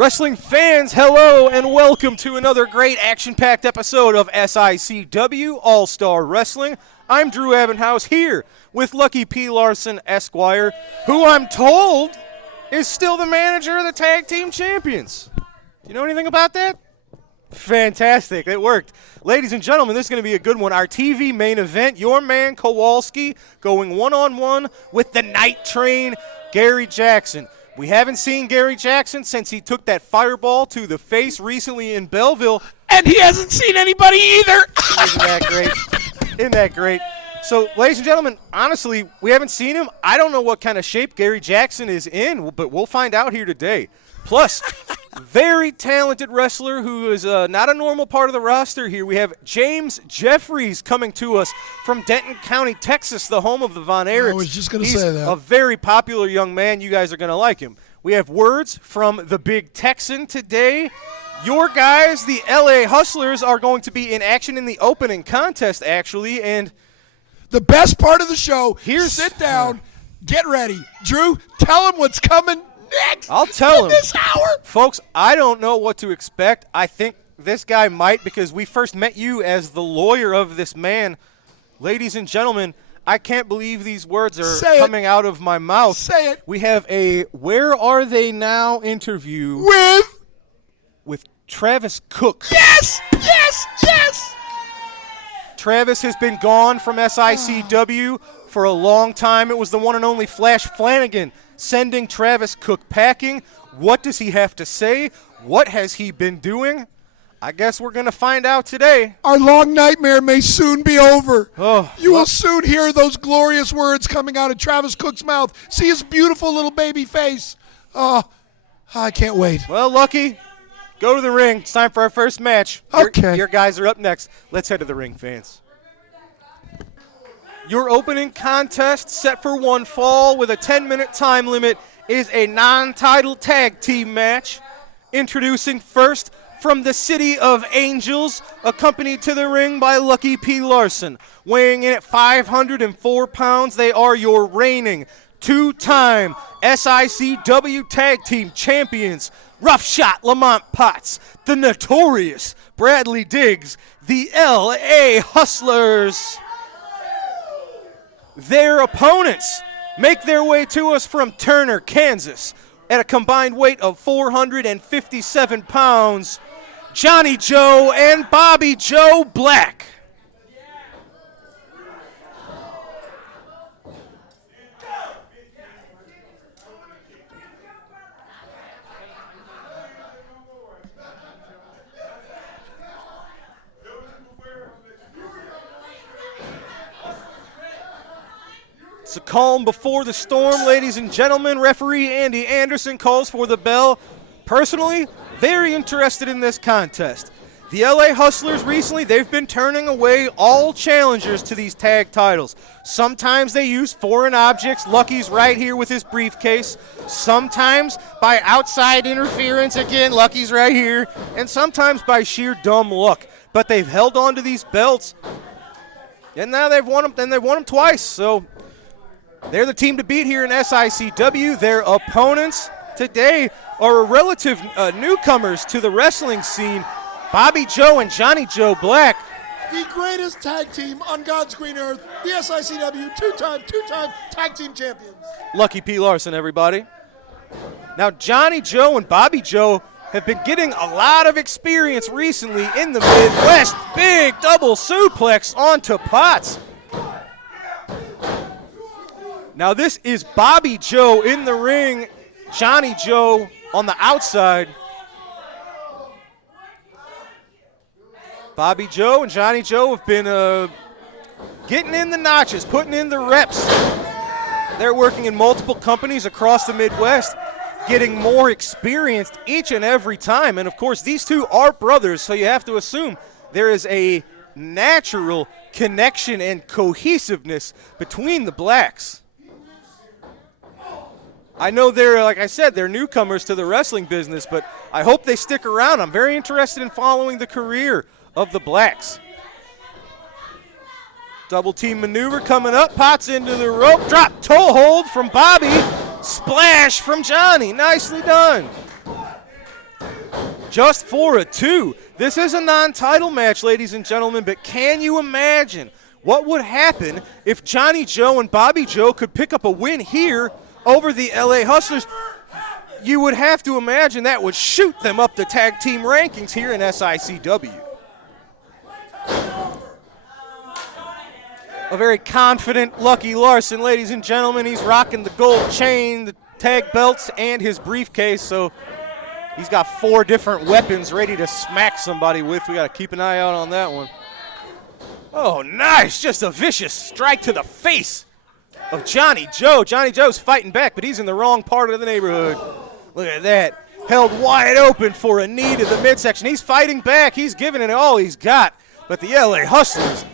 Wrestling fans, hello and welcome to another great action-packed episode of SICW All-Star Wrestling. I'm Drew Ebenhouse here with Lucky P. Larson, Esquire, who I'm told is still the manager of the Tag Team Champions. Do you know anything about that? Fantastic. It worked. Ladies and gentlemen, this is going to be a good one. Our TV main event, your man Kowalski going one-on-one with the Night Train, Gary Jackson. We haven't seen Gary Jackson since he took that fireball to the face recently in Belleville. And he hasn't seen anybody either. Isn't that great? Isn't that great? So, ladies and gentlemen, honestly, we haven't seen him. I don't know what kind of shape Gary Jackson is in, but we'll find out here today. Plus, very talented wrestler who is not a normal part of the roster here. We have James Jeffries coming to us from Denton County, Texas, the home of the Von Erichs. I was just going to say that. He's a very popular young man. You guys are going to like him. We have words from the Big Texan today. Your guys, the LA Hustlers, are going to be in action in the opening contest, actually, and the best part of the show, sit down, get ready. Drew, tell him what's coming next. I'll tell him. This hour. Folks, I don't know what to expect. I think this guy might, because we first met you as the lawyer of this man. Ladies and gentlemen, I can't believe these words are coming out of my mouth. Say it. We have a Where Are They Now interview with Travis Cook. Yes, yes, yes. Travis has been gone from SICW for a long time. It was the one and only Flash Flanagan sending Travis Cook packing. What does he have to say? What has he been doing? I guess we're going to find out today. Our long nightmare may soon be over. Oh, you will soon hear those glorious words coming out of Travis Cook's mouth. See his beautiful little baby face. Oh, I can't wait. Well, Lucky, go to the ring. It's time for our first match. Okay. Your guys are up next. Let's head to the ring, fans. Your opening contest, set for one fall with a 10-minute time limit, is a non-title tag team match. Introducing first from the City of Angels, accompanied to the ring by Lucky P. Larson. Weighing in at 504 pounds, they are your reigning two-time SICW Tag Team Champions. Rough Shot Lamont Potts, the notorious Bradley Diggs, the LA Hustlers. Their opponents make their way to us from Turner, Kansas, at a combined weight of 457 pounds, Johnny Joe and Bobby Joe Black. It's a calm before the storm, ladies and gentlemen. Referee Andy Anderson calls for the bell. Personally, very interested in this contest. The LA Hustlers recently, they've been turning away all challengers to these tag titles. Sometimes they use foreign objects. Lucky's right here with his briefcase. Sometimes by outside interference. Again, Lucky's right here. And sometimes by sheer dumb luck. But they've held on to these belts. And now they've won them, and they've won them twice. So they're the team to beat here in SICW. Their opponents today are relative newcomers to the wrestling scene, Bobby Joe and Johnny Joe Black. The greatest tag team on God's green earth, the SICW two-time tag team champions. Lucky P. Larson, everybody. Now, Johnny Joe and Bobby Joe have been getting a lot of experience recently in the Midwest. Big double suplex onto Potts. Now this is Bobby Joe in the ring, Johnny Joe on the outside. Bobby Joe and Johnny Joe have been getting in the notches, putting in the reps. They're working in multiple companies across the Midwest, getting more experienced each and every time. And of course, these two are brothers, so you have to assume there is a natural connection and cohesiveness between the Blacks. I know they're, like I said, they're newcomers to the wrestling business, but I hope they stick around. I'm very interested in following the career of the Blacks. Double team maneuver coming up. Potts into the rope. Drop toe hold from Bobby. Splash from Johnny. Nicely done. just for a 2. This is a non-title match, ladies and gentlemen, but can you imagine what would happen if Johnny Joe and Bobby Joe could pick up a win here over the LA Hustlers? You would have to imagine that would shoot them up the tag team rankings here in SICW. A very confident Lucky Larson, ladies and gentlemen. He's rocking the gold chain, the tag belts, and his briefcase, so he's got 4 different weapons ready to smack somebody with. We got to keep an eye out on that one. Oh, nice. Just a vicious strike to the face of Johnny Joe. Johnny Joe's fighting back, but he's in the wrong part of the neighborhood. Look at that. Held wide open for a knee to the midsection. He's fighting back. He's giving it all he's got. But the LA Hustlers,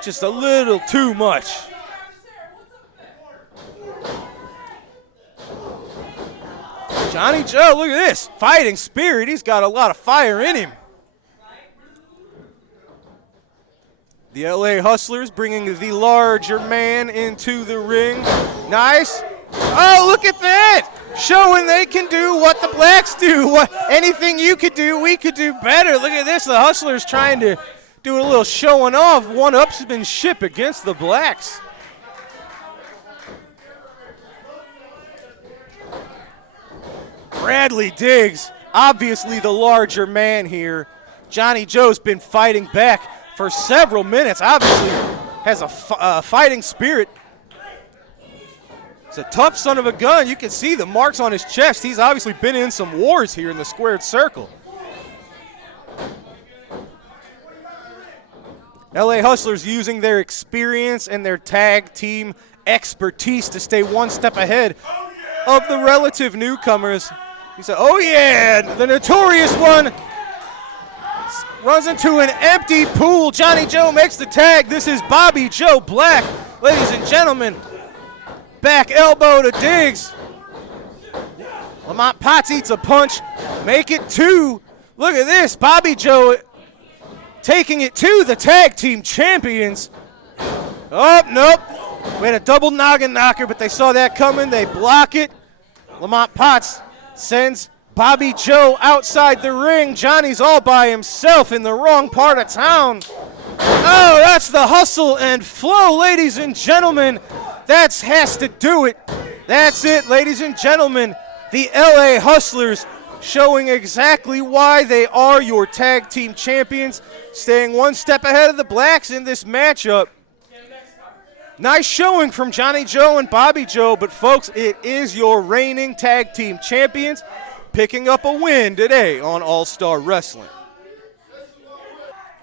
just a little too much. Johnny Joe, look at this. Fighting spirit. He's got a lot of fire in him. The LA Hustlers bringing the larger man into the ring. Nice. Oh, look at that. Showing they can do what the Blacks do. Anything you could do, we could do better. Look at this. The Hustlers trying to do a little showing off. One-upsmanship against the Blacks. Bradley Diggs, obviously the larger man here. Johnny Joe's been fighting back for several minutes. Obviously has a fighting spirit. He's a tough son of a gun. You can see the marks on his chest. He's obviously been in some wars here in the squared circle. LA Hustlers using their experience and their tag team expertise to stay one step ahead of the relative newcomers. He said, oh yeah, the notorious one runs into an empty pool. Johnny Joe makes the tag. This is Bobby Joe Black. Ladies and gentlemen, back elbow to Diggs. Lamont Potts eats a punch. Make it 2. Look at this. Bobby Joe taking it to the tag team champions. Oh, nope. We had a double noggin knocker, but they saw that coming. They block it. Lamont Potts sends Bobby Joe outside the ring. Johnny's all by himself in the wrong part of town. Oh, that's the hustle and flow, ladies and gentlemen. That has to do it. That's it, ladies and gentlemen. The LA Hustlers showing exactly why they are your tag team champions, staying one step ahead of the Blacks in this matchup. Nice showing from Johnny Joe and Bobby Joe, but folks, it is your reigning tag team champions picking up a win today on All-Star Wrestling.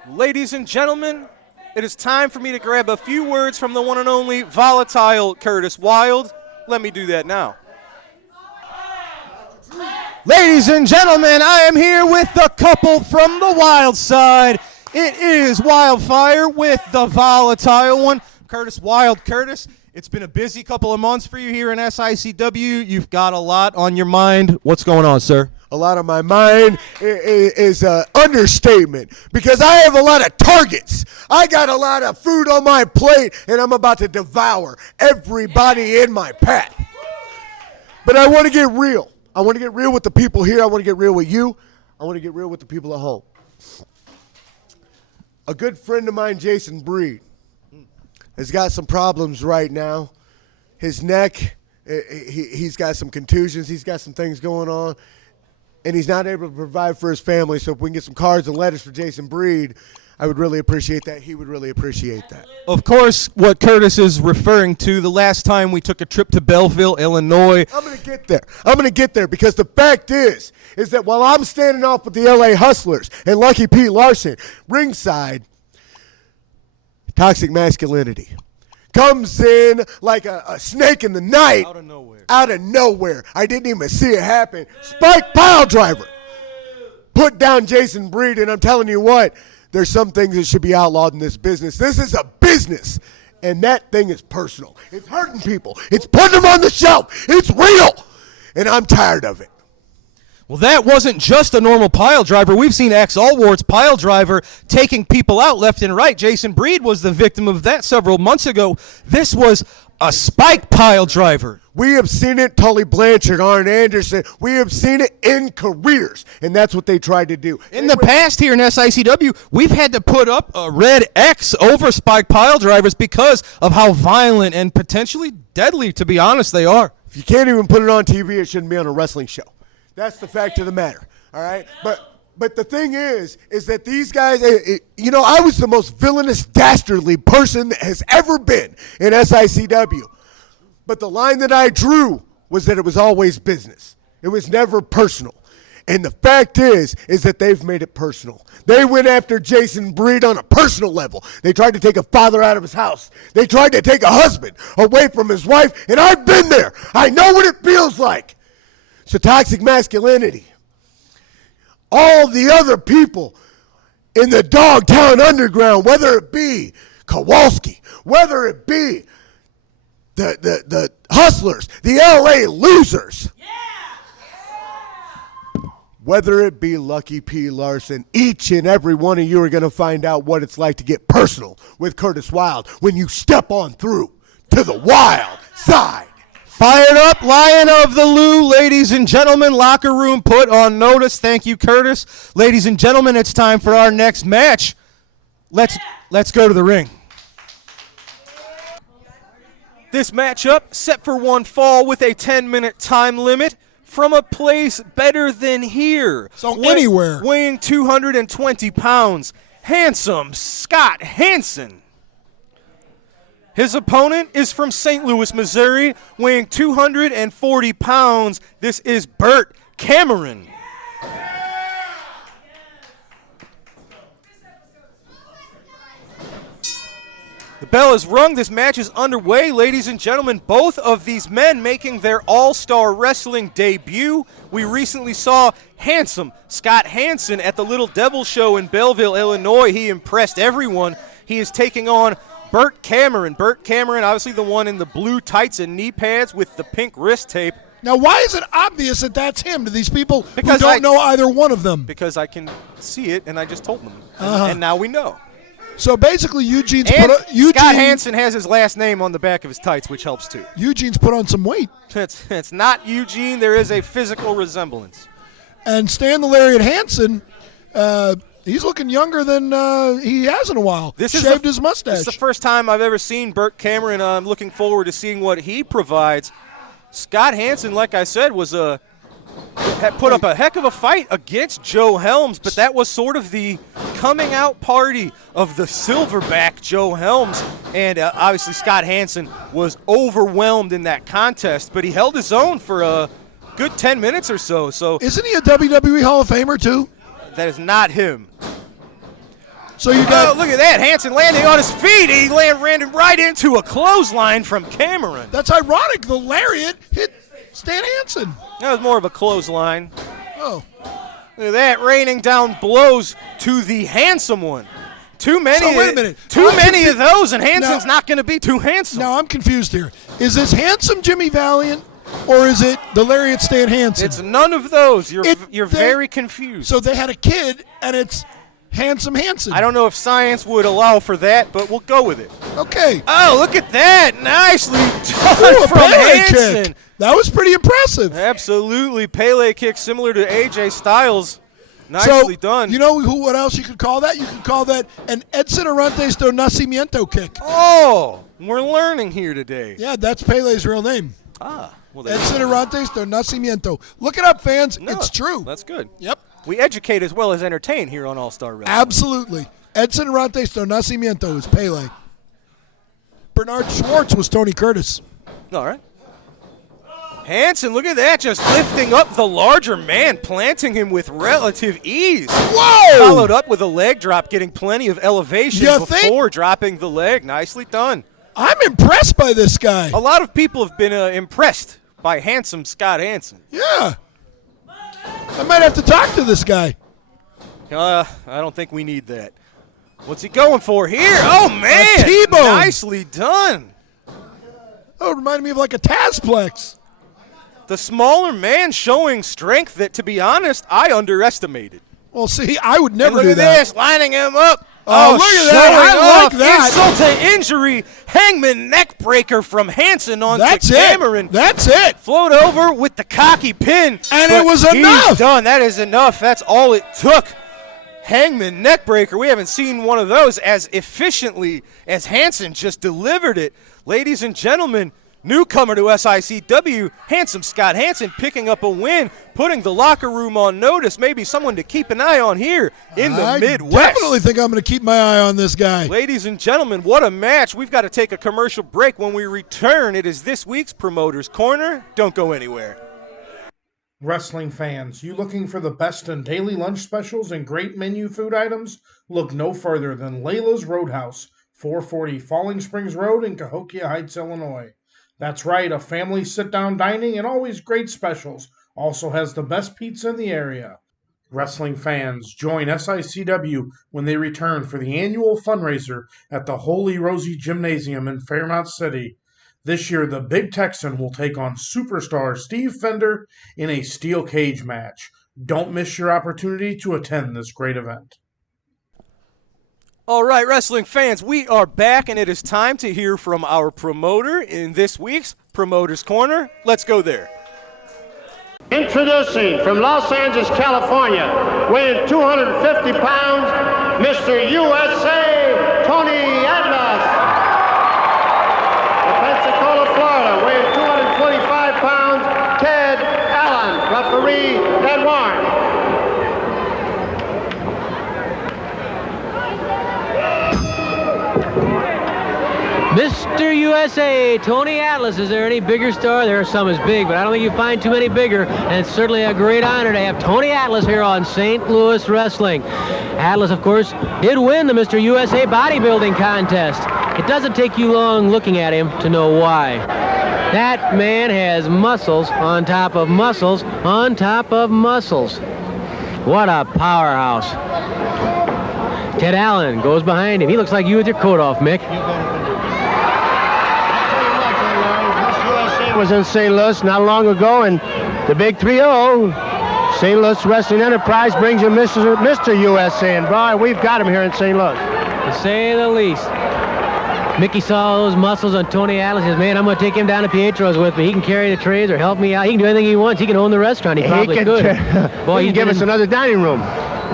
Ladies and gentlemen, it is time for me to grab a few words from the one and only volatile Curtis Wilde. Let me do that now. Ladies and gentlemen, I am here with the couple from the wild side. It is Wildfire with the volatile one, Curtis Wilde. Curtis, it's been a busy couple of months for you here in SICW. You've got a lot on your mind. What's going on, sir? A lot on my mind is an understatement because I have a lot of targets. I got a lot of food on my plate, and I'm about to devour everybody in my path. But I want to get real. I want to get real with the people here. I want to get real with you. I want to get real with the people at home. A good friend of mine, Jason Breed, has got some problems right now. His neck, he's got some contusions. He's got some things going on, and he's not able to provide for his family. So if we can get some cards and letters for Jason Breed, I would really appreciate that. He would really appreciate that. Of course, what Curtis is referring to, the last time we took a trip to Belleville, Illinois. I'm going to get there. I'm going to get there because the fact is that while I'm standing off with the LA Hustlers and Lucky Pete Larson ringside, toxic masculinity comes in like a snake in the night. Out of nowhere. Out of nowhere. I didn't even see it happen. Spike pile driver. Put down Jason Breed, and I'm telling you what, there's some things that should be outlawed in this business. This is a business, and that thing is personal. It's hurting people. It's putting them on the shelf. It's real, and I'm tired of it. Well, that wasn't just a normal pile driver. We've seen ex-Allwards pile driver taking people out left and right. Jason Breed was the victim of that several months ago. This was a spike pile driver. We have seen it, Tully Blanchard, Arn Anderson. We have seen it in careers, and that's what they tried to do. In the past here in SICW, we've had to put up a red X over spike pile drivers because of how violent and potentially deadly, to be honest, they are. If you can't even put it on TV, it shouldn't be on a wrestling show. That's the fact of the matter, all right? But the thing is that these guys, I was the most villainous, dastardly person that has ever been in SICW. But the line that I drew was that it was always business. It was never personal. And the fact is that they've made it personal. They went after Jason Breed on a personal level. They tried to take a father out of his house. They tried to take a husband away from his wife, and I've been there. I know what it feels like. So toxic masculinity. All the other people in the Dogtown Underground, whether it be Kowalski, whether it be the Hustlers, the LA Losers, whether it be Lucky P. Larson, each and every one of you are going to find out what it's like to get personal with Curtis Wild when you step on through to the wild side. Fired up, Lion of the Lou, ladies and gentlemen. Locker room put on notice. Thank you, Curtis. Ladies and gentlemen, it's time for our next match. Let's go to the ring. This matchup set for one fall with a 10-minute time limit from a place better than here. So anywhere. Weighing 220 pounds, handsome Scott Hansen. His opponent is from St. Louis, Missouri, weighing 240 pounds. This is Burt Cameron. The bell is rung. This match is underway, ladies and gentlemen. Both of these men making their all-star wrestling debut. We recently saw handsome Scott Hansen at the Little Devil Show in Belleville, Illinois. He impressed everyone. He is taking on Burt Cameron. Burt Cameron, obviously the one in the blue tights and knee pads with the pink wrist tape. Now, why is it obvious that that's him to these people Because who don't know either one of them? Because I can see it, and I just told them. And now we know. So basically, Eugene's And Eugene, Scott Hansen has his last name on the back of his tights, which helps too. Eugene's put on some weight. It's not Eugene. There is a physical resemblance. And Stan the Lariat Hansen, he's looking younger than he has in a while. Shaved his mustache. This is the first time I've ever seen Burt Cameron. I'm looking forward to seeing what he provides. Scott Hansen, like I said, had put up a heck of a fight against Joe Helms, but that was sort of the coming out party of the silverback Joe Helms. And obviously Scott Hansen was overwhelmed in that contest, but he held his own for a good 10 minutes or so. So isn't he a WWE Hall of Famer too? that is not him. So you got. Oh, look at that. Hansen landing on his feet. He ran right into a clothesline from Cameron. That's ironic. The lariat hit Stan Hansen. That was more of a clothesline. Oh. Look at that, raining down blows to the handsome one. Too many. So wait a minute. Too many of those, and Hansen's not going to be too handsome. Now I'm confused here. Is this handsome Jimmy Valiant, or is it the lariat Stan Hansen? It's none of those. You're very confused. So they had a kid, and it's handsome Hansen. I don't know if science would allow for that, but we'll go with it. Okay. Oh, look at that. Nicely done Ooh, a from Pele Hansen. kick. That was pretty impressive. Absolutely. Pele kick similar to AJ Styles. Nicely done. You know what else you could call that? You could call that an Edson Arantes do Nascimento kick. Oh, we're learning here today. Yeah, that's Pele's real name. Well, Edson Arantes do Nascimento. Look it up, fans. No, it's true. That's good. Yep. We educate as well as entertain here on All-Star Wrestling. Absolutely. Edson Arantes do Nascimento is Pele. Bernard Schwartz was Tony Curtis. All right. Hansen, look at that, just lifting up the larger man, planting him with relative ease. Whoa! Followed up with a leg drop, getting plenty of elevation You before think? dropping the leg. Nicely done. I'm impressed by this guy. A lot of people have been impressed by handsome Scott Hansen. Yeah. I might have to talk to this guy. I don't think we need that. What's he going for here? Oh, man. T-bone. Nicely done. Oh, it reminded me of like a Tazplex. The smaller man showing strength that, to be honest, I underestimated. Well, see, I would never And do look at that. this, lining him up. Oh, look at that. I like that. Insult to injury. Hangman neckbreaker from Hansen onto Cameron. That's it. Float over with the cocky pin. And it was enough. He's done. That is enough. That's all it took. Hangman neckbreaker. We haven't seen one of those as efficiently as Hansen just delivered it. Ladies and gentlemen, newcomer to SICW, handsome Scott Hansen picking up a win, putting the locker room on notice. Maybe someone to keep an eye on here in the Midwest. I definitely think I'm going to keep my eye on this guy. Ladies and gentlemen, what a match. We've got to take a commercial break. When we return, it is this week's Promoter's Corner. Don't go anywhere. Wrestling fans, you looking for the best in daily lunch specials and great menu food items? Look no further than Layla's Roadhouse, 440 Falling Springs Road in Cahokia Heights, Illinois. That's right, a family sit-down dining and always great specials. Also has the best pizza in the area. Wrestling fans, join SICW when they return for the annual fundraiser at the Holy Rosie Gymnasium in Fairmount City. This year, the Big Texan will take on superstar Steve Fender in a steel cage match. Don't miss your opportunity to attend this great event. All right, wrestling fans, we are back, and it is time to hear from our promoter in this week's Promoter's Corner. Let's go there. Introducing from Los Angeles, California, weighing 250 pounds, Mr. USA, Tony Atlas. Pensacola, Florida, weighing 225 pounds, Ted Allen, referee, Ed Warren. Mr. USA, Tony Atlas. Is there any bigger star? There are some as big, but I don't think you find too many bigger, and it's certainly a great honor to have Tony Atlas here on St. Louis Wrestling. Atlas, of course, did win the Mr. USA bodybuilding contest. It doesn't take you long looking at him to know why. That man has muscles on top of muscles on top of muscles. What a powerhouse. Ted Allen goes behind him. He looks like you with your coat off, Mick. Was in St. Louis not long ago, and the big 3-0, St. Louis Wrestling Enterprise brings you Mr. USA, and boy, we've got him here in St. Louis. To say the least. Mickey saw those muscles on Tony Atlas. He says, man, I'm going to take him down to Pietro's with me. He can carry the trays or help me out. He can do anything he wants. He can own the restaurant. He probably could. Boy, he can give us another dining room.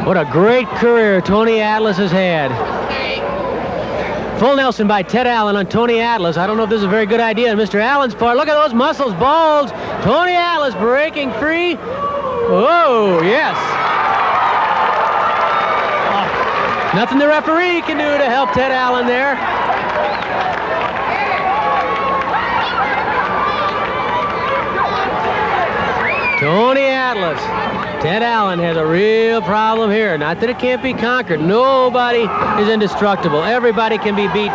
What a great career Tony Atlas has had. Full Nelson by Ted Allen on Tony Atlas. I don't know if this is a very good idea on Mr. Allen's part. Look at those muscles bulge. Tony Atlas breaking free. Oh, yes. Nothing the referee can do to help Ted Allen there. Tony Atlas. Ted Allen has a real problem here. Not that it can't be conquered. Nobody is indestructible. Everybody can be beaten.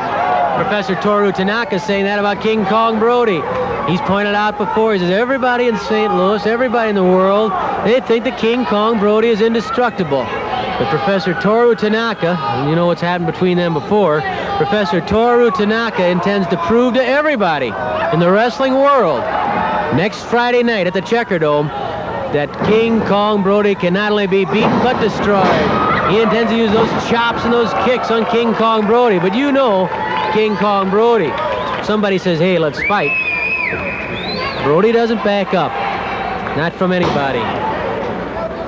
Professor Toru Tanaka is saying that about King Kong Brody. He's pointed out before, he says, everybody in St. Louis, everybody in the world, they think that King Kong Brody is indestructible. But Professor Toru Tanaka, and you know what's happened between them before, Professor Toru Tanaka intends to prove to everybody in the wrestling world next Friday night at the Checker Dome that King Kong Brody can not only be beaten but destroyed. He intends to use those chops and those kicks on King Kong Brody. But you know King Kong Brody. Somebody says, hey, let's fight. Brody doesn't back up. Not from anybody.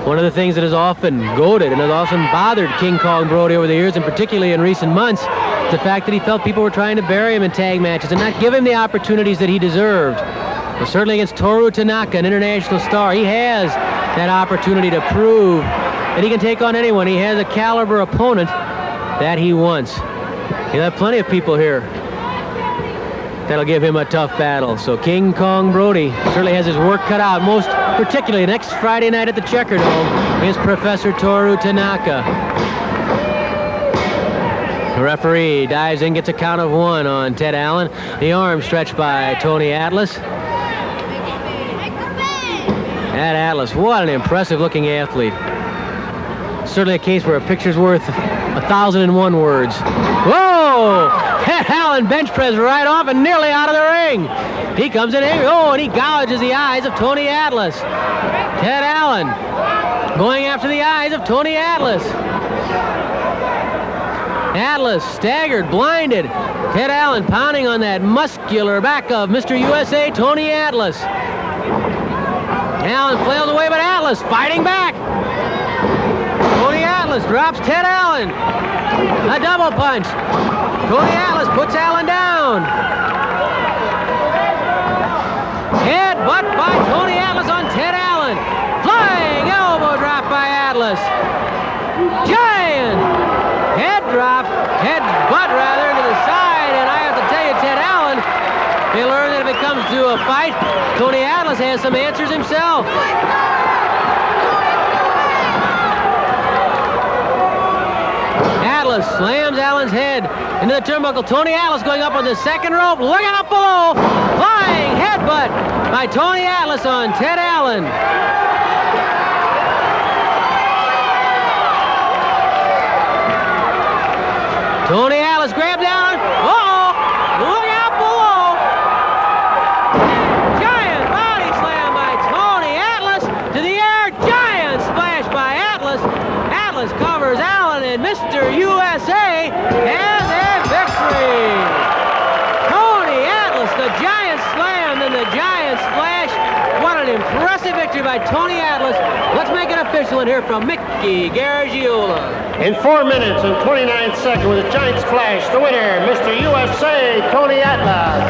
One of the things that has often goaded and has often bothered King Kong Brody over the years, and particularly in recent months, is the fact that he felt people were trying to bury him in tag matches and not give him the opportunities that he deserved. But certainly against Toru Tanaka, an international star, he has that opportunity to prove that he can take on anyone. He has a caliber opponent that he wants. He'll have plenty of people here that'll give him a tough battle. So King Kong Brody certainly has his work cut out, most particularly next Friday night at the Checker Dome against Professor Toru Tanaka. The referee dives in, gets a count of 1 on Ted Allen. The arm stretched by Tony Atlas. That Atlas, what an impressive-looking athlete. Certainly a case where a picture's worth 1,001 words. Whoa! Ted Allen bench press right off and nearly out of the ring. He comes in angry. Oh, and he gouges the eyes of Tony Atlas. Ted Allen going after the eyes of Tony Atlas. Atlas staggered, blinded. Ted Allen pounding on that muscular back of Mr. USA, Tony Atlas. Allen flails away, but Atlas fighting back. Tony Atlas drops Ted Allen. A double punch. Tony Atlas puts Allen down. Headbutt by Tony Atlas on Ted Allen. Flying elbow drop by Atlas. Giant headbutt rather, to the side, and I have to tell you, Ted Allen, they learn that if it comes to a fight, Tony Atlas has some answers himself. Atlas slams Allen's head into the turnbuckle. Tony Atlas going up on the second rope, looking up below, flying headbutt by Tony Atlas on Ted Allen. Tony Atlas grabbed down. Uh-oh! Look out below! Giant body slam by Tony Atlas to the air. Giant splash by Atlas. Atlas covers Allen, and Mr. USA has a victory. Tony Atlas, the giant slam, then the giant splash. What an impressive victory by Tony Atlas. Let's make it official and hear from Mickey Garagiola. In 4 minutes and 29 seconds with a giant splash, the winner, Mr. USA, Tony Atlas.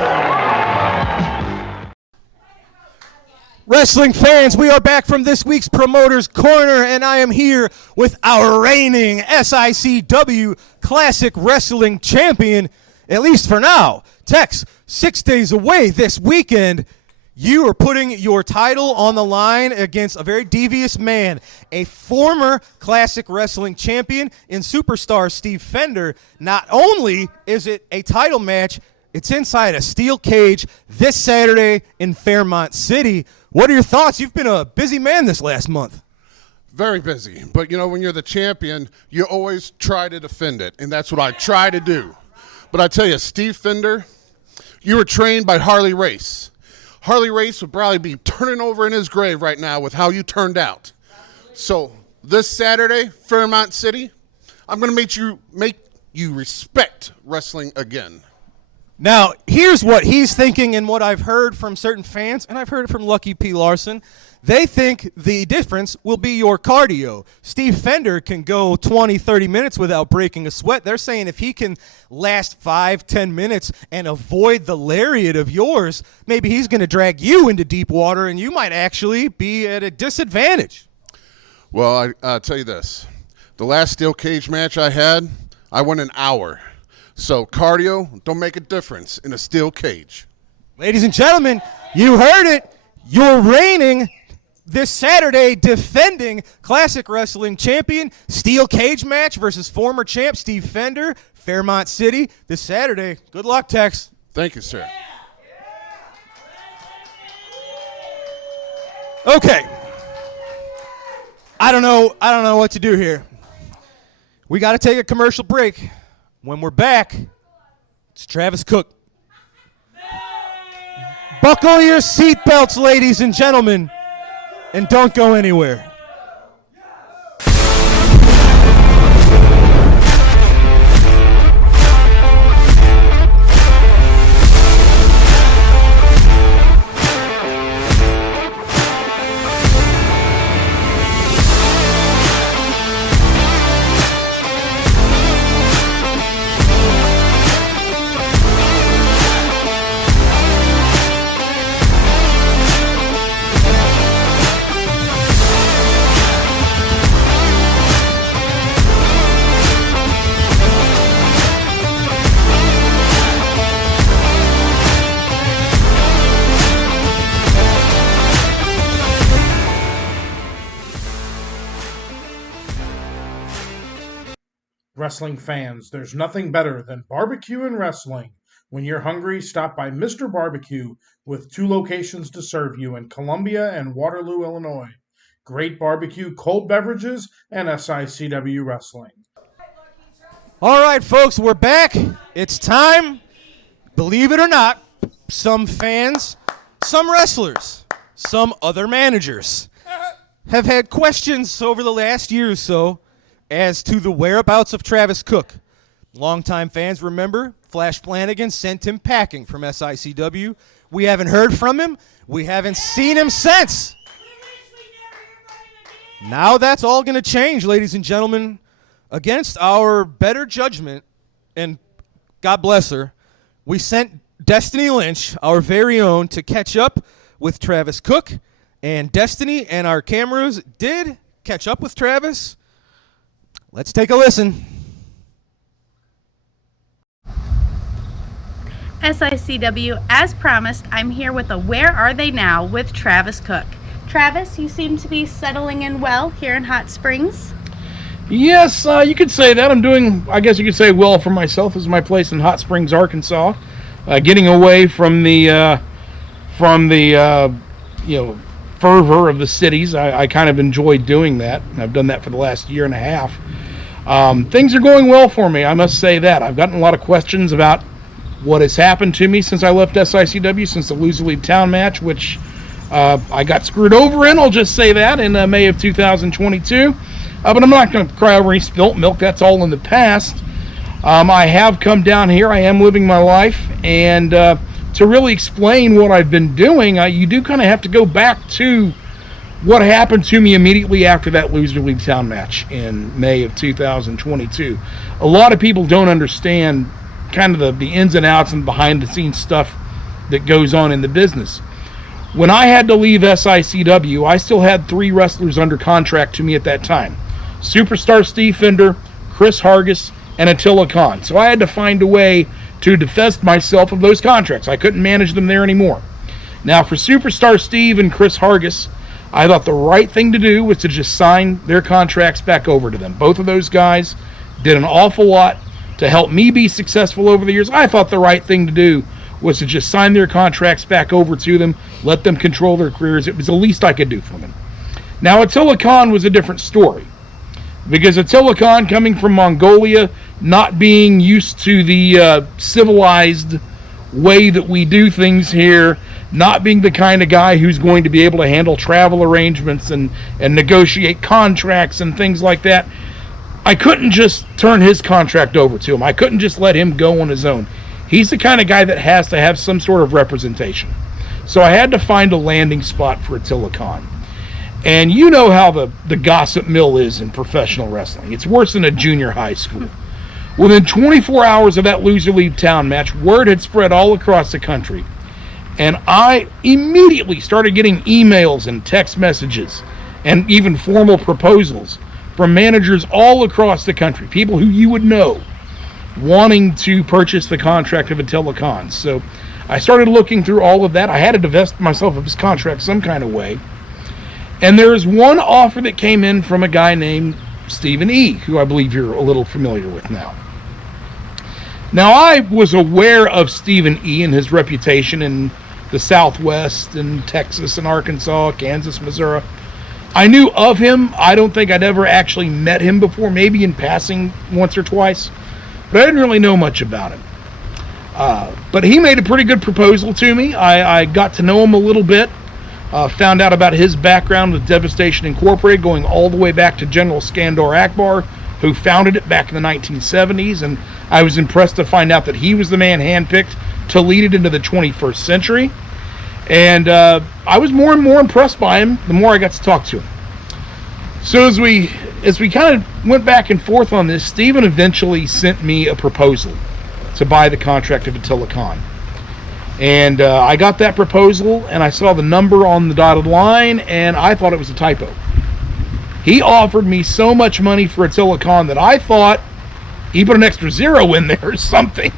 Wrestling fans, we are back from this week's Promoter's Corner, and I am here with our reigning SICW Classic Wrestling Champion, at least for now. Tex, 6 days away this weekend. You are putting your title on the line against a very devious man, a former Classic Wrestling champion in Superstar Steve Fender. Not only is it a title match, it's inside a steel cage this Saturday in Fairmont City. What are your thoughts? You've been a busy man this last month. Very busy. But, you know, when you're the champion, you always try to defend it, and that's what I try to do. But I tell you, Steve Fender, you were trained by Harley Race. Harley Race would probably be turning over in his grave right now with how you turned out. So this Saturday, Fairmont City, I'm going to make you respect wrestling again. Now, here's what he's thinking and what I've heard from certain fans, and I've heard it from Lucky P. Larson. They think the difference will be your cardio. Steve Fender can go 20, 30 minutes without breaking a sweat. They're saying if he can last 5, 10 minutes and avoid the lariat of yours, maybe he's going to drag you into deep water and you might actually be at a disadvantage. Well, I'll tell you this. The last steel cage match I had, I went an hour. So cardio don't make a difference in a steel cage. Ladies and gentlemen, you heard it. You're reigning this Saturday defending Classic Wrestling champion. Steel cage match versus former champ Steve Fender, Fairmont City this Saturday. Good luck, Tex. Thank you, sir. Okay. I don't know what to do here. We got to take a commercial break. When we're back, it's Travis Cook. Buckle your seatbelts, ladies and gentlemen, and don't go anywhere. Wrestling fans, there's nothing better than barbecue and wrestling. When you're hungry, stop by Mr. Barbecue with 2 locations to serve you in Columbia and Waterloo, Illinois. Great barbecue, cold beverages, and SICW wrestling. All right, folks, we're back. It's time. Believe it or not, some fans, some wrestlers, some other managers have had questions over the last year or so as to the whereabouts of Travis Cook. Longtime fans remember Flash Flanagan sent him packing from SICW. We haven't heard from him. We haven't seen him since. Now that's all going to change, ladies and gentlemen. Against our better judgment, and God bless her, we sent Destiny Lynch, our very own, to catch up with Travis Cook. And Destiny and our cameras did catch up with Travis. Let's take a listen. SICW, as promised, I'm here with a Where Are They Now with Travis Cook. Travis, you seem to be settling in well here in Hot Springs. Yes, you could say that. I'm doing, I guess you could say, well for myself. This is my place in Hot Springs, Arkansas. Getting away from the fervor of the cities. I kind of enjoy doing that. I've done that for the last year and a half. Things are going well for me, I must say that. I've gotten a lot of questions about what has happened to me since I left SICW, since the Loser League Town match, which I got screwed over in, I'll just say that, in May of 2022. But I'm not going to cry over any spilt milk. That's all in the past. I have come down here. I am living my life. And to really explain what I've been doing, you do kind of have to go back to what happened to me immediately after that Loser League Town match in May of 2022. A lot of people don't understand kind of the ins and outs and behind-the-scenes stuff that goes on in the business. When I had to leave SICW, I still had 3 wrestlers under contract to me at that time. Superstar Steve Fender, Chris Hargis, and Attila Khan. So I had to find a way to divest myself of those contracts. I couldn't manage them there anymore. Now, for Superstar Steve and Chris Hargis, I thought the right thing to do was to just sign their contracts back over to them. Both of those guys did an awful lot to help me be successful over the years. I thought the right thing to do was to just sign their contracts back over to them, let them control their careers. It was the least I could do for them. Now, Attila Khan was a different story, because Attila Khan, coming from Mongolia, not being used to the civilized way that we do things here, not being the kind of guy who's going to be able to handle travel arrangements and negotiate contracts and things like that, I couldn't just turn his contract over to him. I couldn't just let him go on his own. He's the kind of guy that has to have some sort of representation. So I had to find a landing spot for Attila Khan. And you know how the gossip mill is in professional wrestling. It's worse than a junior high school. Within 24 hours of that Loser League Town match, word had spread all across the country. And I immediately started getting emails and text messages and even formal proposals from managers all across the country, people who you would know, wanting to purchase the contract of Attila Khan. So I started looking through all of that. I had to divest myself of his contract some kind of way. And there is one offer that came in from a guy named Stephen E., who I believe you're a little familiar with now. Now, I was aware of Stephen E. and his reputation in the Southwest and Texas and Arkansas, Kansas, Missouri. I knew of him. I don't think I'd ever actually met him before, maybe in passing once or twice, but I didn't really know much about him. But he made a pretty good proposal to me. I got to know him a little bit, found out about his background with Devastation Incorporated, going all the way back to General Skandor Akbar, who founded it back in the 1970s, and I was impressed to find out that he was the man handpicked to lead it into the 21st century. And I was more and more impressed by him the more I got to talk to him. So as we kind of went back and forth on this, Stephen eventually sent me a proposal to buy the contract of Attila Khan. And I got that proposal, and I saw the number on the dotted line, and I thought it was a typo. He offered me so much money for Attila Khan that I thought he put an extra zero in there or something.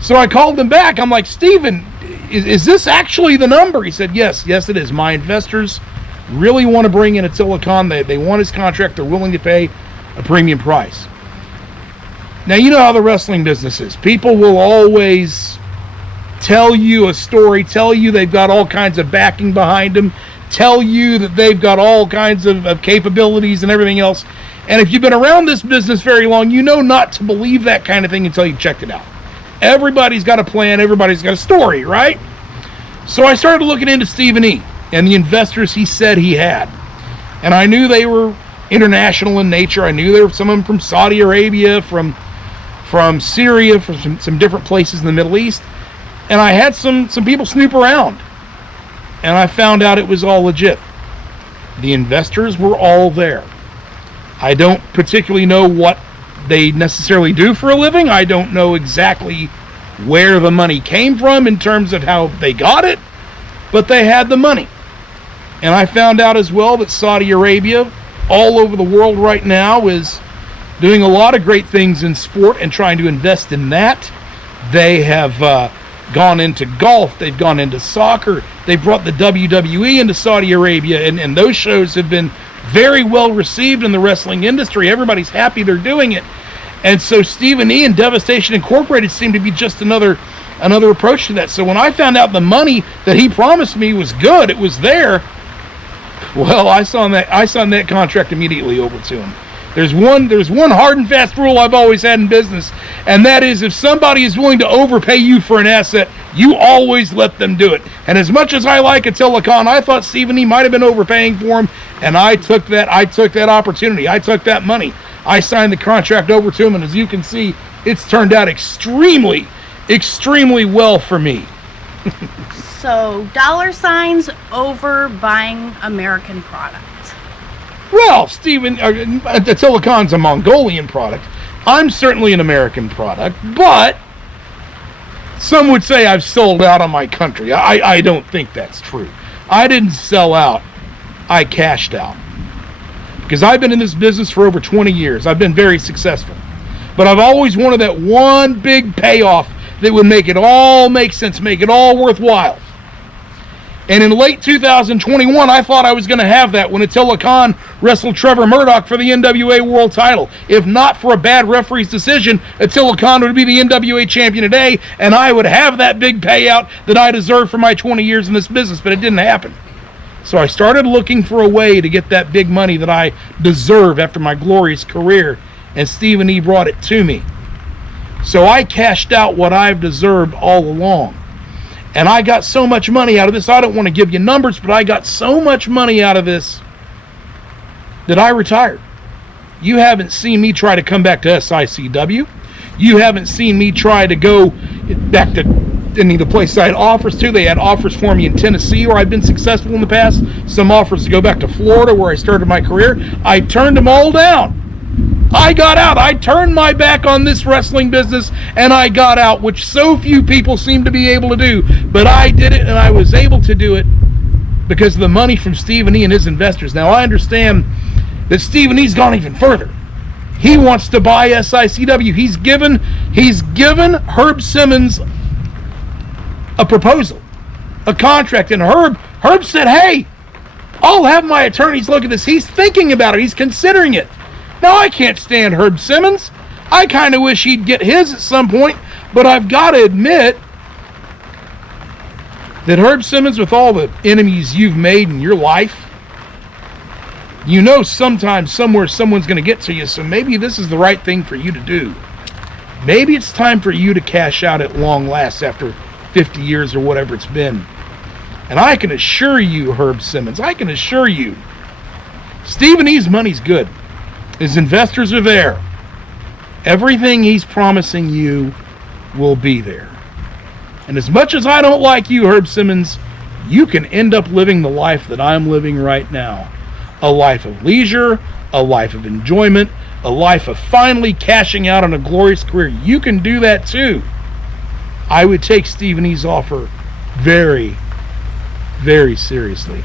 So I called him back. I'm like, Stephen, is this actually the number? He said, yes, it is. My investors really want to bring in Attila Khan. They want his contract. They're willing to pay a premium price. Now, you know how the wrestling business is. People will always tell you a story, tell you they've got all kinds of backing behind them, tell you that they've got all kinds of capabilities and everything else. And if you've been around this business very long, you know not to believe that kind of thing until you've checked it out. Everybody's got a plan, everybody's got a story, right? So I started looking into Stephen E. and the investors he said he had. And I knew they were international in nature. I knew there were some of them from Saudi Arabia, from from Syria, from some different places in the Middle East, and I had some people snoop around, and I found out it was all legit. The investors were all there. I don't particularly know what they necessarily do for a living. I don't know exactly where the money came from in terms of how they got it, but they had the money. And I found out as well that Saudi Arabia, all over the world right now, is doing a lot of great things in sport and trying to invest in that. They have gone into golf. They've gone into soccer. They brought the WWE into Saudi Arabia, and those shows have been very well received in the wrestling industry. Everybody's happy they're doing it. And so Stephen E. and Devastation Incorporated seem to be just another approach to that. So when I found out the money that he promised me was good, it was there, well, I signed that contract immediately over to him. There's one hard and fast rule I've always had in business, and that is if somebody is willing to overpay you for an asset, you always let them do it. And as much as I like Attila Khan, I thought Stephen E. might have been overpaying for him, and I took that opportunity. I took that money. I signed the contract over to him, and as you can see, it's turned out extremely, extremely well for me. So, dollar signs over buying American product. Well, Attila Khan's a Mongolian product. I'm certainly an American product, but some would say I've sold out on my country. I don't think that's true. I didn't sell out. I cashed out. Because I've been in this business for over 20 years. I've been very successful. But I've always wanted that one big payoff that would make it all make sense, make it all worthwhile. And in late 2021, I thought I was going to have that when Attila Khan wrestled Trevor Murdoch for the NWA World title. If not for a bad referee's decision, Attila Khan would be the NWA champion today, and I would have that big payout that I deserve for my 20 years in this business, but it didn't happen. So I started looking for a way to get that big money that I deserve after my glorious career, and Stephen E. brought it to me. So I cashed out what I've deserved all along. And I got so much money out of this, I don't want to give you numbers, but I got so much money out of this that I retired. You haven't seen me try to come back to SICW. You haven't seen me try to go back to any of the places I had offers to. They had offers for me in Tennessee where I've been successful in the past. Some offers to go back to Florida where I started my career. I turned them all down. I got out. I turned my back on this wrestling business and I got out, which so few people seem to be able to do. But I did it, and I was able to do it because of the money from Stephen E. and his investors. Now, I understand that Stephen E.'s gone even further. He wants to buy SICW. He's given Herb Simmons a proposal, a contract, and Herb said, hey, I'll have my attorneys look at this. He's thinking about it. He's considering it. Now, I can't stand Herb Simmons. I kind of wish he'd get his at some point, but I've got to admit that Herb Simmons, with all the enemies you've made in your life, you know sometimes, somewhere, someone's going to get to you, so maybe this is the right thing for you to do. Maybe it's time for you to cash out at long last after 50 years or whatever it's been. And I can assure you, Herb Simmons, I can assure you, Stephen E.'s money's good. His investors are there. Everything he's promising you will be there. And as much as I don't like you, Herb Simmons, you can end up living the life that I'm living right now. A life of leisure, a life of enjoyment, a life of finally cashing out on a glorious career. You can do that too. I would take Stephen E.'s offer very, very seriously.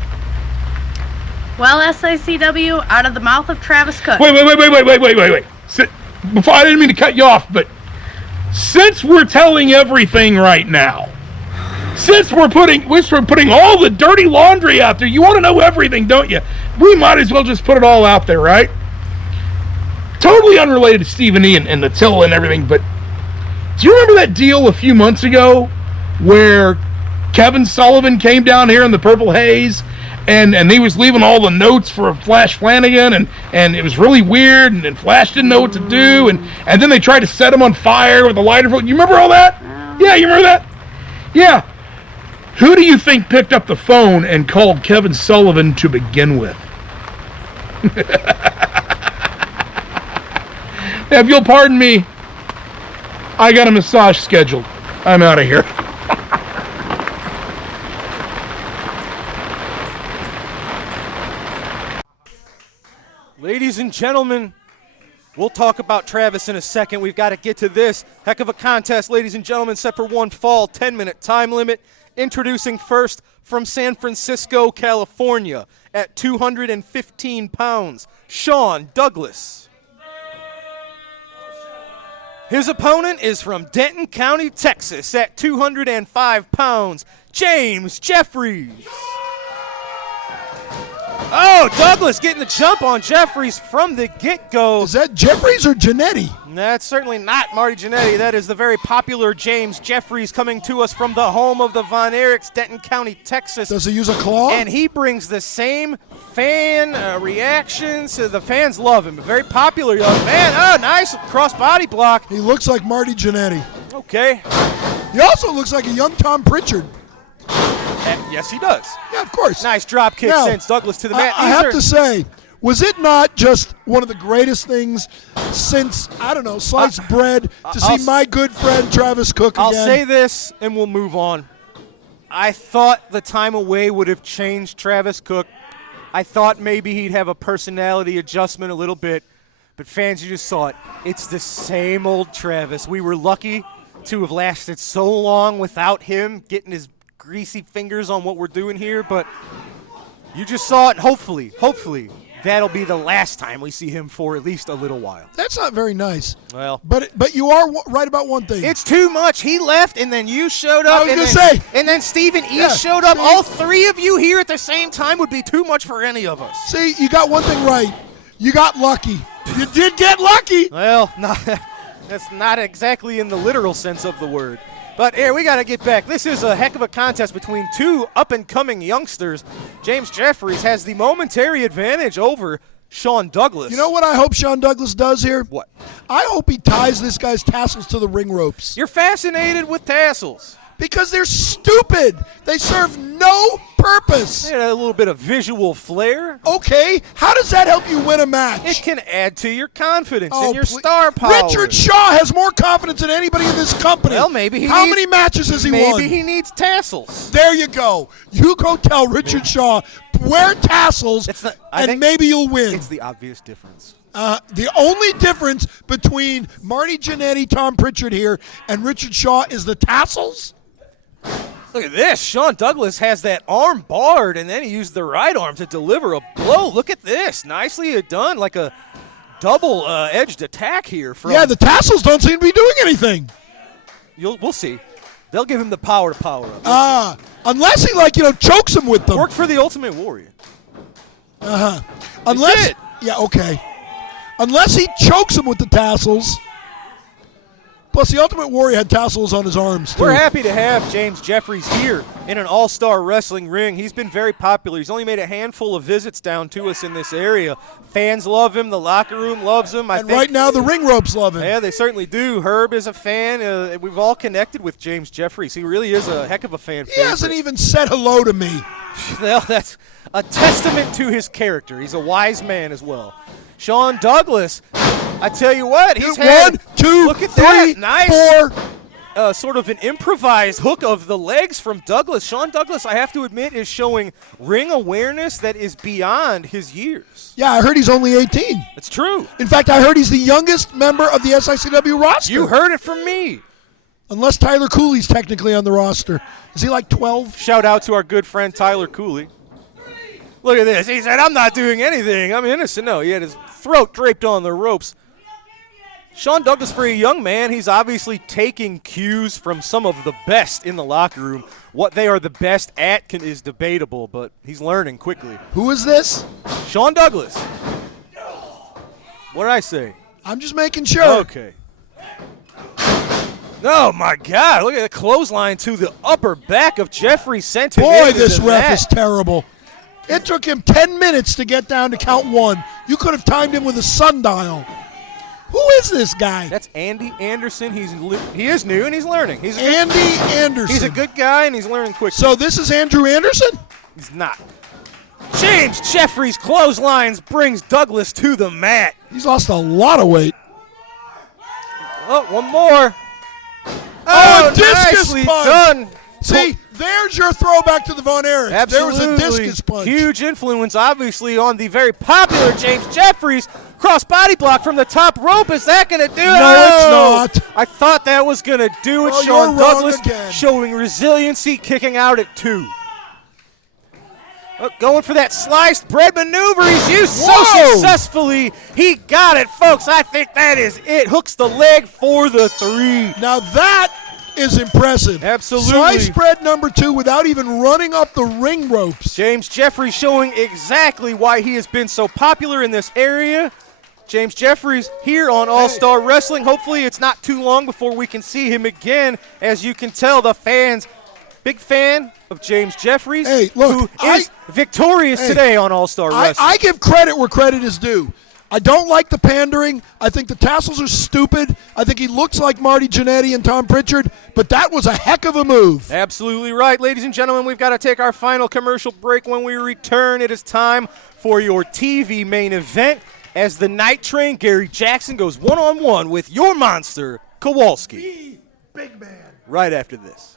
Well, SICW, out of the mouth of Travis Cook. Wait. Before, I didn't mean to cut you off, but since we're telling everything right now, since we're putting all the dirty laundry out there, you want to know everything, don't you? We might as well just put it all out there, right? Totally unrelated to Stephen E. and the Attila and everything, but do you remember that deal a few months ago where Kevin Sullivan came down here in the Purple Haze and he was leaving all the notes for Flash Flanagan and it was really weird and Flash didn't know what to do and then they tried to set him on fire with a lighter. You remember all that? Yeah, you remember that? Yeah. Who do you think picked up the phone and called Kevin Sullivan to begin with? Now, if you'll pardon me, I got a massage scheduled. I'm out of here. Ladies and gentlemen, we'll talk about Travis in a second. We've got to get to this. Heck of a contest, ladies and gentlemen, set for one fall, 10-minute time limit. Introducing first from San Francisco, California, at 215 pounds, Sean Douglas. His opponent is from Denton County, Texas, at 205 pounds, James Jeffries. Oh, Douglas getting the jump on Jeffries from the get-go. Is that Jeffries or Giannetti? That's certainly not Marty Jannetty. That is the very popular James Jeffries coming to us from the home of the Von Erichs, Denton County, Texas. Does he use a claw? And he brings the same fan reactions. The fans love him. A very popular young man. Oh, nice cross-body block. He looks like Marty Jannetty. Okay. He also looks like a young Tom Pritchard. Yes, he does. Yeah, of course. Nice drop kick Now, sends Douglas to the mat. I have to say, was it not just one of the greatest things since, I don't know, sliced bread to see my good friend Travis Cook again? I'll say this, and we'll move on. I thought the time away would have changed Travis Cook. I thought maybe he'd have a personality adjustment a little bit. But fans, you just saw it. It's the same old Travis. We were lucky to have lasted so long without him getting his greasy fingers on what we're doing here, but you just saw it. Hopefully, that'll be the last time we see him for at least a little while. That's not very nice. Well, but you are right about one thing. It's too much. He left, and then you showed up. I was going to say. And then Stephen East showed up. All three of you here at the same time would be too much for any of us. See, you got one thing right. You got lucky. You did get lucky. Well, that's not exactly in the literal sense of the word. But here, we got to get back. This is a heck of a contest between two up-and-coming youngsters. James Jeffries has the momentary advantage over Sean Douglas. You know what I hope Sean Douglas does here? What? I hope he ties this guy's tassels to the ring ropes. You're fascinated with tassels. Because they're stupid. They serve no purpose. A little bit of visual flair. Okay, how does that help you win a match? It can add to your confidence and your star power. Richard Shaw has more confidence than anybody in this company. Well, maybe he How needs, many matches has he won? Maybe he needs tassels. There you go. You go tell Richard Shaw, wear tassels, and maybe you'll win. It's the obvious difference. The only difference between Marty Jannetty, Tom Pritchard here, and Richard Shaw is the tassels? Look at this. Sean Douglas has that arm barred, and then he used the right arm to deliver a blow. Look at this. Nicely done, like a double-edged attack here. Yeah, the tassels don't seem to be doing anything. We'll see. They'll give him the power to power up. Unless he, chokes him with them. Worked for the Ultimate Warrior. Unless, yeah, okay. Unless he chokes him with the tassels. Plus, the Ultimate Warrior had tassels on his arms, too. We're happy to have James Jeffries here in an all-star wrestling ring. He's been very popular. He's only made a handful of visits down to us in this area. Fans love him. The locker room loves him. And right now, the ring ropes love him. Yeah, they certainly do. Herb is a fan. We've all connected with James Jeffries. He really is a heck of a fan favorite. He hasn't even said hello to me. Well, that's a testament to his character. He's a wise man as well. Sean Douglas, I tell you what, he's had 1, 2, look at 3, that. Nice 4. Sort of an improvised hook of the legs from Douglas. Sean Douglas, I have to admit, is showing ring awareness that is beyond his years. Yeah, I heard he's only 18. It's true. In fact, I heard he's the youngest member of the SICW roster. You heard it from me. Unless Tyler Cooley's technically on the roster. Is he like 12? Shout out to our good friend Tyler Cooley. Look at this. He said, I'm not doing anything. I'm innocent. No, he had his throat draped on the ropes. Sean Douglas, for a young man, he's obviously taking cues from some of the best in the locker room. What they are the best at is debatable, but he's learning quickly. Who is this? Sean Douglas. What did I say? I'm just making sure. Okay. Oh, my God. Look at the clothesline to the upper back of Jeffrey. Sent him Boy, into this the ref mat. is terrible. It took him 10 minutes to get down to count 1. You could have timed him with a sundial. Who is this guy? That's Andy Anderson. He is new and he's learning. Andy Anderson. He's a good guy and he's learning quickly. So this is Andrew Anderson? He's not. James Jeffries clotheslines brings Douglas to the mat. He's lost a lot of weight. Oh, one more. a discus nicely punch. done. See, there's your throwback to the Von Erichs. Absolutely. There was a discus punch. Huge influence, obviously, on the very popular James Jeffries. Cross body block from the top rope. Is that going to do it? No, it's not. I thought that was going to do it. Oh, Sean you're wrong Douglas again. showing resiliency, kicking out at 2. Going for that sliced bread maneuver he's used so successfully. He got it, folks. I think that is it. Hooks the leg for the 3. Now that is impressive. Absolutely. Slice bread number 2 without even running up the ring ropes. James Jeffries showing exactly why he has been so popular in this area. James Jeffries here on All-Star Wrestling. Hopefully it's not too long before we can see him again. As you can tell, the fans, big fan of James Jeffries, Hey, look, who is victorious today on All-Star Wrestling. I give credit where credit is due. I don't like the pandering. I think the tassels are stupid. I think he looks like Marty Jannetty and Tom Pritchard, but that was a heck of a move. Absolutely right. Ladies and gentlemen, we've got to take our final commercial break. When we return, it is time for your TV main event as the Night Train, Gary Jackson, goes one-on-one with your monster, Kowalski. Big man. Right after this.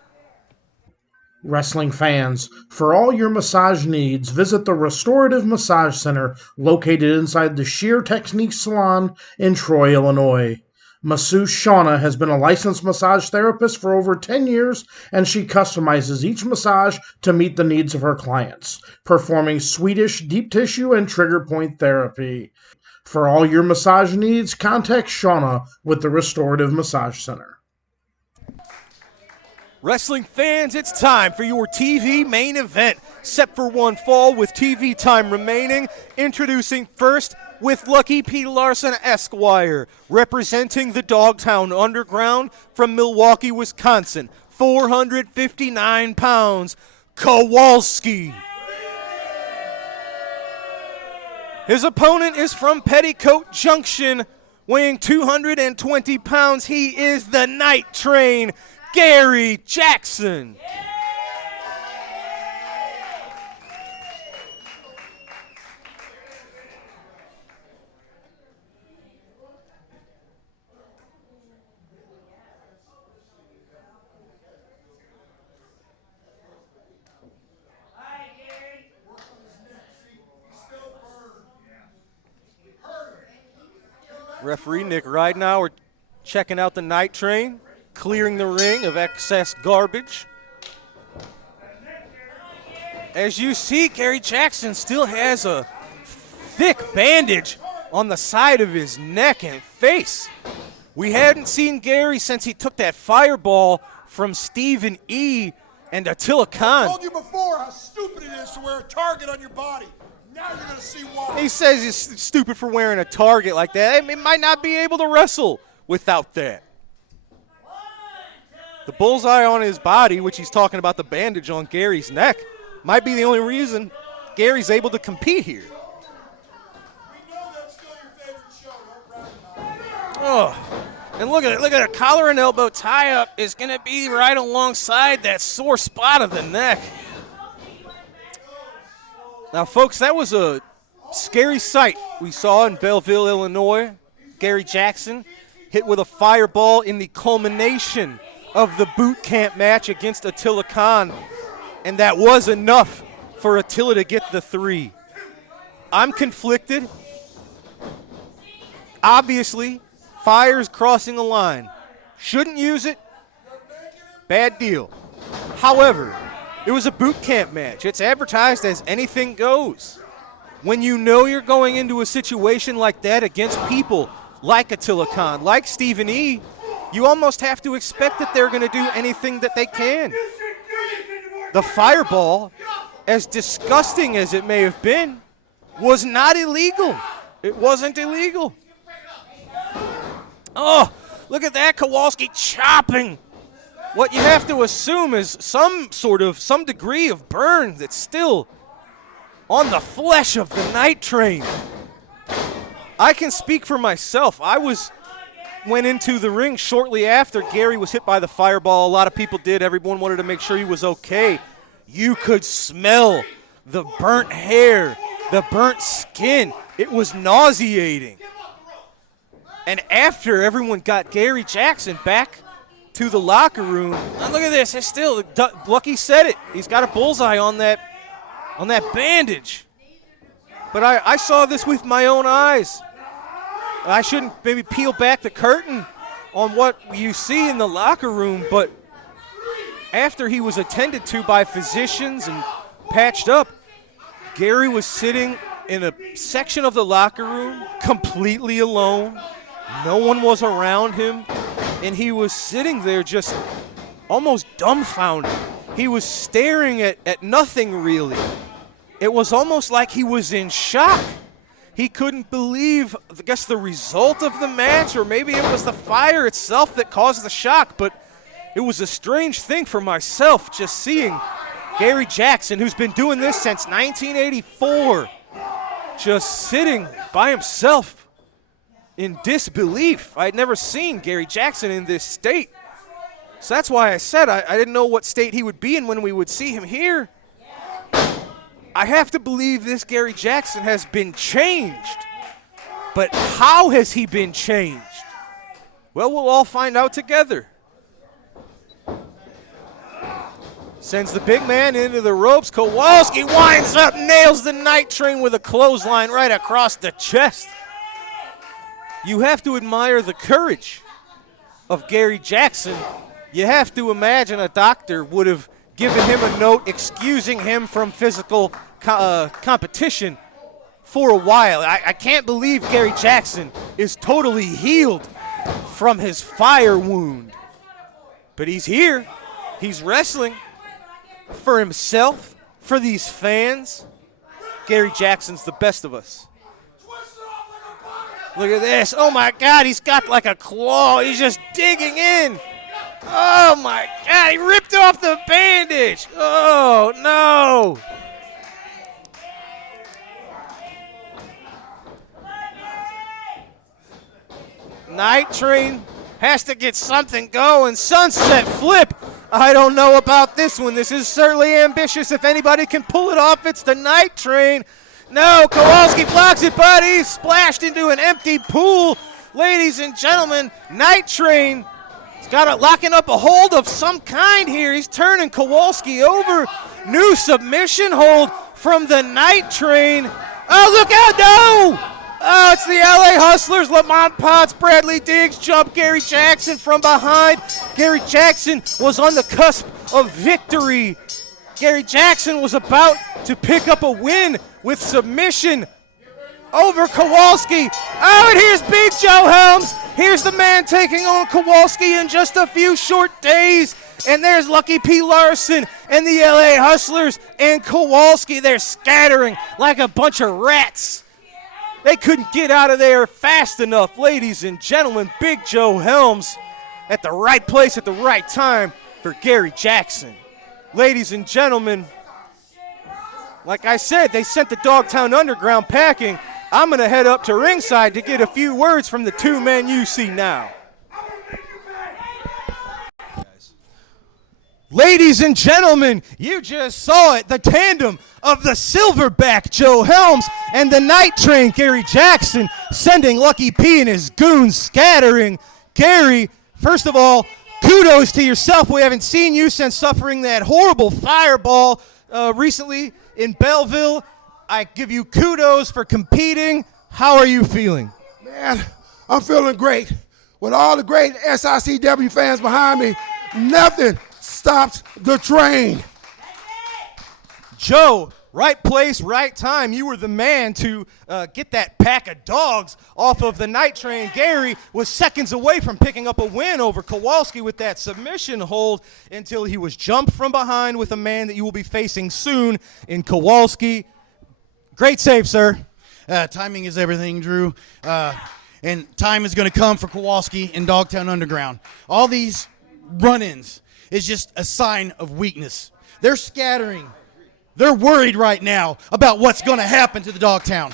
Wrestling fans, for all your massage needs, visit the Restorative Massage Center located inside the Sheer Technique Salon in Troy, Illinois. Masseuse Shauna has been a licensed massage therapist for over 10 years, and she customizes each massage to meet the needs of her clients, performing Swedish deep tissue and trigger point therapy. For all your massage needs, contact Shauna with the Restorative Massage Center. Wrestling fans, it's time for your TV main event. Set for one fall with TV time remaining. Introducing first with Lucky P. Larson Esquire, representing the Dogtown Underground from Milwaukee, Wisconsin. 459 pounds, Kowalski. His opponent is from Petticoat Junction, weighing 220 pounds. He is the Night Train, Gary Jackson. Referee Nick Ridenauer checking out the Night Train, clearing the ring of excess garbage. As you see, Gary Jackson still has a thick bandage on the side of his neck and face. We hadn't seen Gary since he took that fireball from Stephen E. and Attila Khan. I told you before how stupid it is to wear a target on your body. Now you're going to see why. He says he's stupid for wearing a target like that. He might not be able to wrestle without that. The bullseye on his body, which he's talking about the bandage on Gary's neck, might be the only reason Gary's able to compete here. We know that's still your favorite show. Oh, and look at it. Look at it. Collar and elbow tie-up is going to be right alongside that sore spot of the neck. Now, folks, that was a scary sight we saw in Belleville, Illinois. Gary Jackson hit with a fireball in the culmination of the boot camp match against Attila Khan, and that was enough for Attila to get the 3. I'm conflicted. Obviously, fire's crossing a line. Shouldn't use it. Bad deal. However, it was a boot camp match. It's advertised as anything goes. When you know you're going into a situation like that against people like Attila Khan, like Stephen E., you almost have to expect that they're going to do anything that they can. The fireball, as disgusting as it may have been, was not illegal. It wasn't illegal. Oh, look at that, Kowalski chopping. What you have to assume is some degree of burn that's still on the flesh of the Night Train. I can speak for myself. I went into the ring shortly after Gary was hit by the fireball. A lot of people did. Everyone wanted to make sure he was okay. You could smell the burnt hair, the burnt skin. It was nauseating. And after everyone got Gary Jackson back to the locker room. And look at this. It's still, Lucky said it. He's got a bullseye on that bandage. But I saw this with my own eyes. I shouldn't maybe peel back the curtain on what you see in the locker room, but after he was attended to by physicians and patched up, Gary was sitting in a section of the locker room completely alone. No one was around him, and he was sitting there just almost dumbfounded. He was staring at nothing really. It was almost like he was in shock. He couldn't believe, I guess, the result of the match, or maybe it was the fire itself that caused the shock, but it was a strange thing for myself just seeing Gary Jackson, who's been doing this since 1984, just sitting by himself in disbelief. I'd never seen Gary Jackson in this state. So that's why I said I didn't know what state he would be in when we would see him here. I have to believe this Gary Jackson has been changed. But how has he been changed? Well, we'll all find out together. Sends the big man into the ropes. Kowalski winds up, nails the Night Train with a clothesline right across the chest. You have to admire the courage of Gary Jackson. You have to imagine a doctor would have given him a note excusing him from physical competition for a while. I can't believe Gary Jackson is totally healed from his fire wound. But he's here. He's wrestling for himself, for these fans. Gary Jackson's the best of us. Look at this. Oh, my God. He's got like a claw. He's just digging in. Oh, my God. He ripped off the bandage. Oh, no. Night Train has to get something going. Sunset flip. I don't know about this one. This is certainly ambitious. If anybody can pull it off, it's the Night Train. No, Kowalski blocks it, but he's splashed into an empty pool. Ladies and gentlemen, Night Train has got it locking up a hold of some kind here. He's turning Kowalski over. New submission hold from the Night Train. Oh, look out, no! Oh, it's the LA Hustlers. Lamont Potts, Bradley Diggs, jump Gary Jackson from behind. Gary Jackson was on the cusp of victory. Gary Jackson was about to pick up a win with submission over Kowalski. Oh, and here's Big Joe Helms. Here's the man taking on Kowalski in just a few short days. And there's Lucky P. Larson and the LA Hustlers and Kowalski. They're scattering like a bunch of rats. They couldn't get out of there fast enough. Ladies and gentlemen, Big Joe Helms at the right place at the right time for Gary Jackson. Ladies and gentlemen, like I said, they sent the Dogtown Underground packing. I'm going to head up to ringside to get a few words from the two men you see now. Ladies and gentlemen, you just saw it, the tandem of the Silverback Joe Helms and the Night Train Gary Jackson, sending Lucky P and his goons scattering. Gary, first of all, kudos to yourself. We haven't seen you since suffering that horrible fireball recently in Belleville. I give you kudos for competing. How are you feeling? Man, I'm feeling great. With all the great SICW fans behind me, nothing stops the train. Joe, right place, right time. You were the man to get that pack of dogs off of the Night Train. Gary was seconds away from picking up a win over Kowalski with that submission hold until he was jumped from behind with a man that you will be facing soon in Kowalski. Great save, sir. Timing is everything, Drew. And time is going to come for Kowalski in Dogtown Underground. All these run-ins is just a sign of weakness. They're scattering. They're worried right now about what's going to happen to the Dogtown.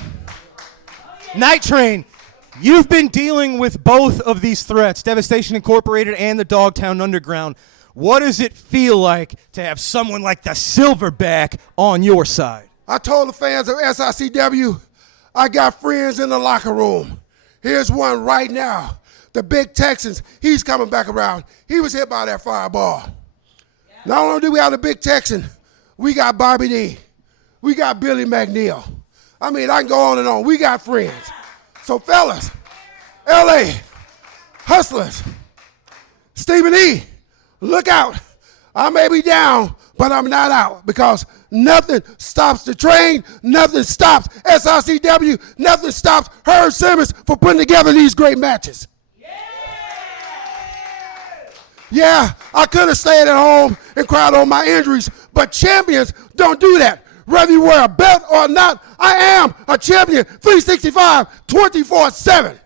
Night Train, you've been dealing with both of these threats, Devastation Incorporated and the Dogtown Underground. What does it feel like to have someone like the Silverback on your side? I told the fans of SICW, I got friends in the locker room. Here's one right now. the big Texans, he's coming back around. He was hit by that fireball. Not only do we have the big Texan, we got Bobby D. We got Billy McNeil. I mean, I can go on and on. We got friends. So, fellas, LA, Hustlers, Stephen E., look out. I may be down, but I'm not out because nothing stops the train, nothing stops SICW, nothing stops Herb Simmons for putting together these great matches. Yeah, I could have stayed at home and cried on my injuries, but champions don't do that. Whether you wear a belt or not, I am a champion 365, 24/7.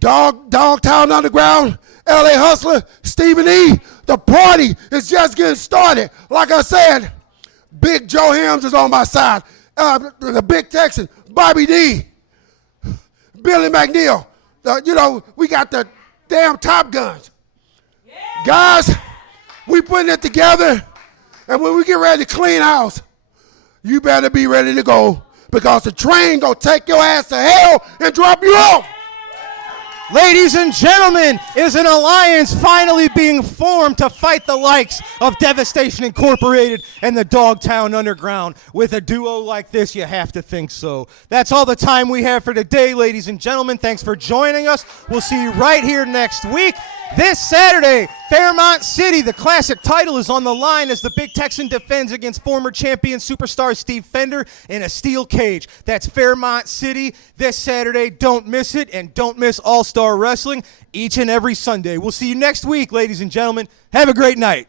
Dogtown Underground, LA Hustler, Stephen E., the party is just getting started. Like I said, Big Joe Hims is on my side. The Big Texan, Bobby D., Billy McNeil. We got the damn Top Guns. Guys, we putting it together, and when we get ready to clean house, you better be ready to go because the train gonna take your ass to hell and drop you off. Ladies and gentlemen, is an alliance finally being formed to fight the likes of Devastation Incorporated and the Dogtown Underground? With a duo like this, you have to think so. That's all the time we have for today, ladies and gentlemen. Thanks for joining us. We'll see you right here next week. This Saturday, Fairmont City, the classic title is on the line as the Big Texan defends against former champion superstar Steve Fender in a steel cage. That's Fairmont City this Saturday. Don't miss it, and don't miss All-Star Wrestling each and every Sunday. We'll see you next week, ladies and gentlemen. Have a great night.